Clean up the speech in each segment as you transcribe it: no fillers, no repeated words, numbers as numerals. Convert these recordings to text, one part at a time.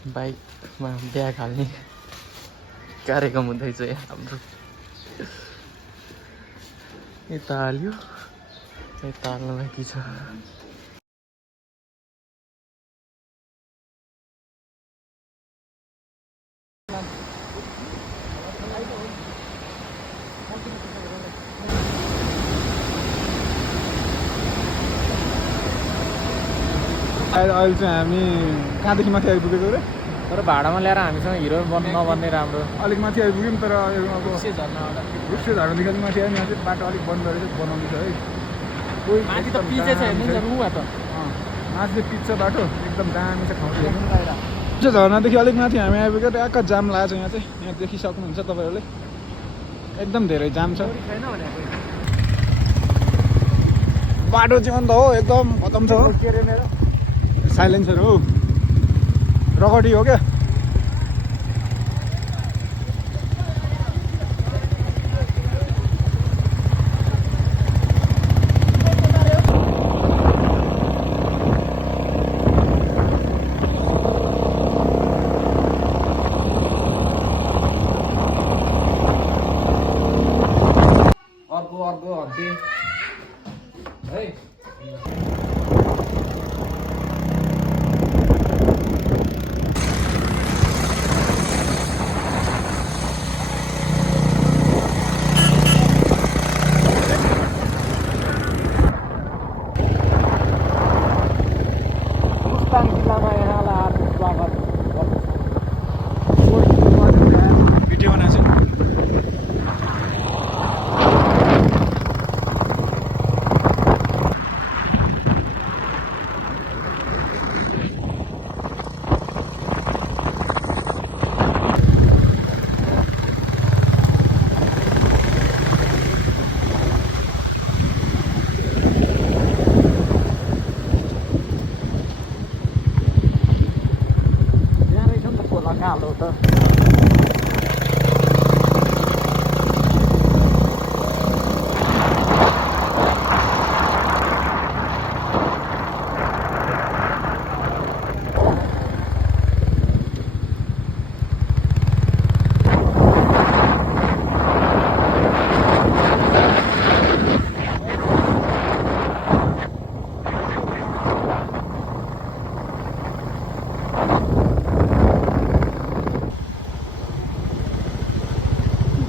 बाइकमा ब्याग हाल्ने कार्यक्रम हुँदैछ यहाँ हाम्रो। यता हाल्यो, यता हाल्नु बाँकी छ। अहिले चाहिँ हामी कहाँदेखि माथि आइपुगेको रे? तर भाडामा ल्याएर हामीसँग हिरो नबन्ने राम्रो। अलिक माथि आइपुग्यौँ तर अब रुप्से झाडादेखि अलिक माथि आयो। यहाँ चाहिँ बाटो अलिक बन्द रहेछ, बनाउँदै छ है। कोही माथि त पिचे छ हेर्नु रुवा त। माथि चाहिँ पिच छ बाटो, एकदम दामी छ ठाउँ हेर्नु। रुप्से झरनादेखि अलिक माथि हामी आइपुग्यो। ट्याक्क जाम लागेको छ यहाँ चाहिँ। यहाँ देखिसक्नुहुन्छ तपाईँहरूले, एकदम धेरै जाम छ। बाटो चाहिँ अन्त हो एकदम खतम छ हो। साइलेन्सर हो, रगडी हो क्या। अर्को हड्डी है। जिल्लामा यहाँलाई हार्दिक स्वागत भिडियो बनाएको छु। कालो त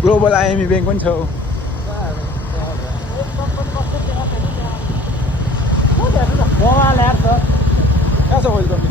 ग्लोबल आइएमई ब्याङ्क पनि छ हो। कहाँ छ ओइल कम्पनी?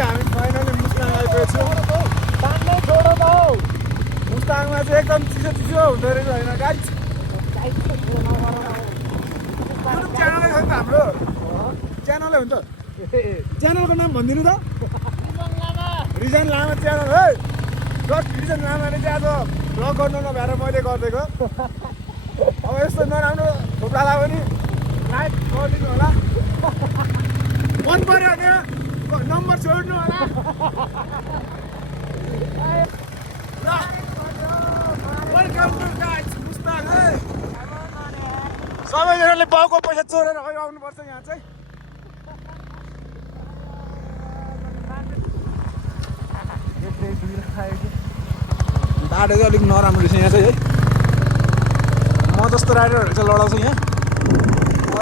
हामी फाइनली मुस्ताङ आइपुगेको छौँ। मुस्ताङमा चाहिँ एकदम चिसो चिसो हुँदो रहेछ होइन गाइस। युट्युब च्यानलै छ नि त हाम्रो, च्यानलै हो नि त। च्यानलको नाम भनिदिनु त। रिजन लामा च्यानल है। रिजन लामाले चाहिँ आज भ्लग गर्नु नभएर मैले गरिदिएको। अब यस्तो नराम्रो थोप्रालाई पनि लाइक गरिदिनु होला, मन पर्यो भने नम्बर छोड्नु होला। वेलकम टु गाइस मुस्ताङ है। सबैजनाले बाउको पैसा चोरेर आउनुपर्छ यहाँ चाहिँ। बाटो चाहिँ अलिक नराम्रो रहेछ यहाँ चाहिँ है। म जस्तो राइडरहरू चाहिँ लडाउँछ यहाँ।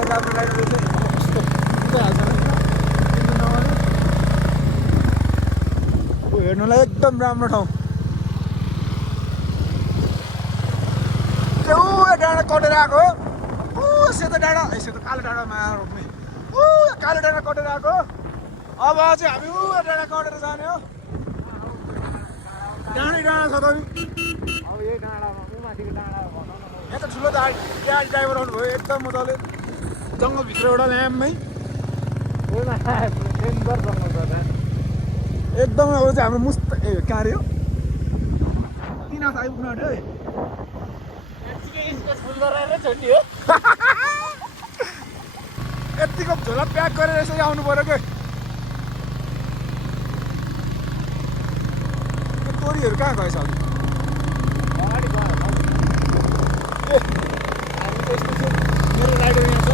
राम्रो राइडर रहेछ हेर्नुलाई एकदम राम्रो ठाउँ। त्यो डाँडा कटेर आएको हो। सेतो डाँडा, सेतो कालो डाँडामा रोक्ने। कालो डाँडा कटेर आएको अब चाहिँ हामी ऊ डाँडा कटेर जाने हो डाँडै डाँडा छ त यहाँ त ठुलो गाडी ड्राइभर आउनुभयो एकदम मजाले जङ्गलभित्रबाट ल्याम्मै एकदम अब चाहिँ हाम्रो मुस्त कहाँ अरे हो 3 आइपुग्नु आँट्यो है यतिको झोला प्याक गरेर यसरी आउनु पर्यो के तोरीहरू कहाँ गएछ अघि मेरो लाइटर यहाँ छ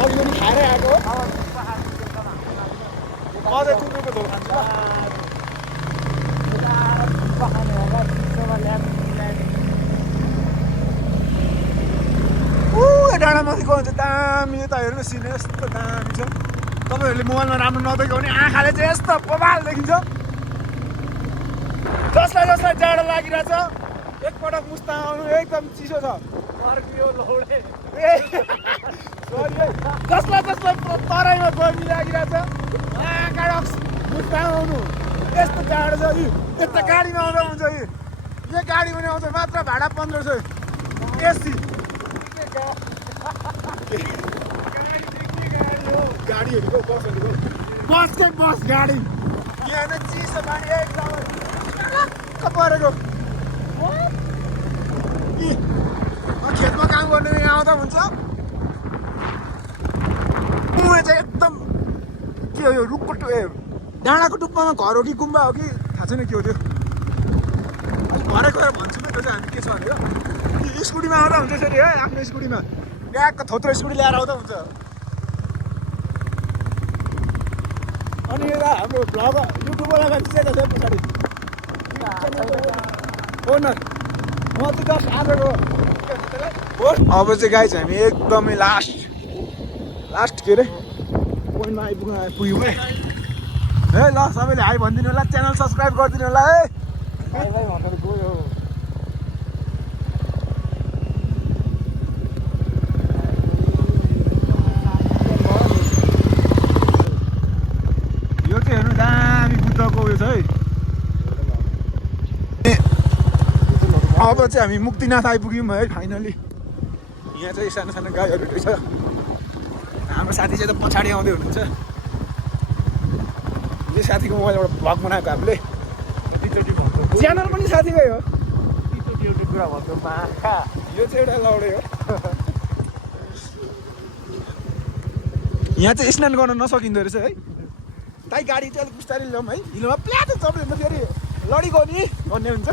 अघि पनि खाएरै आएको हो अझै कुकुरको झोल खान्छु डाँडामाथिको हुन्छ दामी यता हेर्नु सिन यस्तो दामी छ तपाईँहरूले मोबाइलमा राम्रो नदेख्यो भने आँखाले चाहिँ यस्तो बबाल देखिन्छ जसलाई जसलाई जाडो लागिरहेछ एकपटक मुस्ताङ आउनु एकदम चिसो छ जसलाई जसलाई तराईमा गर्मी लागिरहेछ मुस्ताङ आउनु यस्तो जाडो छ यस्तो गाडीमा आउँदा हुन्छ यो गाडी पनि आउँछ मात्र भाडा 1500 एसी गाडीहरूको बसहरूको बसकै बस गाडी यहाँ त चिसो पानी एकदम परेको खेतमा काम गर्ने यहाँ आउँदा हुन्छ चाहिँ एकदम के हो यो रुखको डाँडाको टुप्पामा घर हो कि गुम्बा हो कि थाहा छैन के हो त्यो भरे गएर भन्छु नि त्यो चाहिँ हामी के छ भनेर स्कुटीमा आउँदा हुन्छ यसरी है आफ्नो स्कुटीमा ब्यागको थोत्रो स्कुटी ल्याएर आउँदा हुन्छ अनि यता हाम्रो भ्लग युट्युबवाला मान्छे चाहिँ छ पछाडि ओनर म त जस्ट आजको अब चाहिँ गाइज हामी एकदमै लास्ट के अरे पोइन्टमा पुग्यौँ है ल सबैले हाई भनिदिनु होला च्यानल सब्सक्राइब गरिदिनु होला है गयो यो चाहिँ हेर्नु दामी बुद्धको उयो छ है अब चाहिँ हामी मुक्तिनाथ आइपुग्यौँ है फाइनली यहाँ चाहिँ सानो सानो गाईहरू रहेछ हाम्रो साथी चाहिँ त पछाडि आउँदै हुनुहुन्छ यो साथीको मोबाइलबाट भ्लग बनाएको हामीले च्यानल पनि साथीकै हो कुरा भएको माखा यो चाहिँ एउटा लौडे हो यहाँ चाहिँ स्नान गर्न नसकिँदो रहेछ है ताई गाडी चाहिँ अलिक बिस्तारै ल्याउँ है हिलोमा प्ल्याटो चप्लिँदा फेरि लडीको नि भन्ने हुन्छ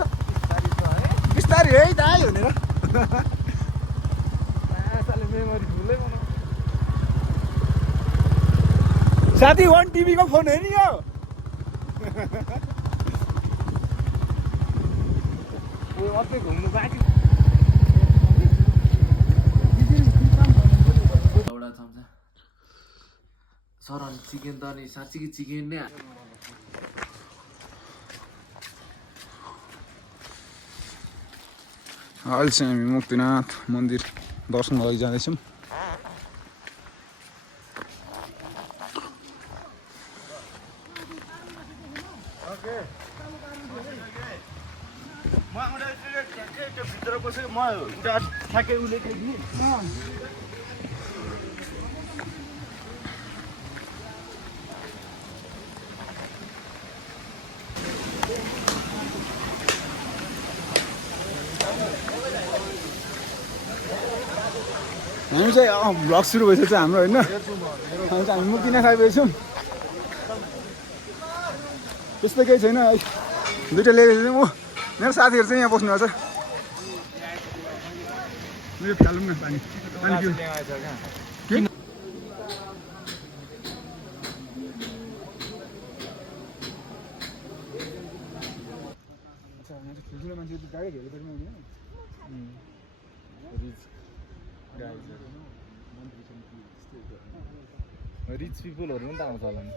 बिस्तारै है दाइ भनेर साथी 1 टिभीको फोन हो नि यो घुम्नु बाँकी एउटा चम्चा सरन चिकन त नि साँच्चीकै चिकन नै अहिले चाहिँ हामी मुक्तिनाथ मन्दिर दर्शन लागि जाँदैछौँ हामी चाहिँ भ्लग सुरु भइसक्छ हाम्रो होइन हामी मुक्तिनाथ आइपुगेछौँ त्यस्तो केही छैन है दुइटा ल्याइदिएँ म मेरो साथीहरू चाहिँ यहाँ बस्नु भएको छ फालौँ न पानी ठुल्ठुलो मान्छे गाडी घेरेर पनि रिच पिपलहरू पनि त आउँछ होला नि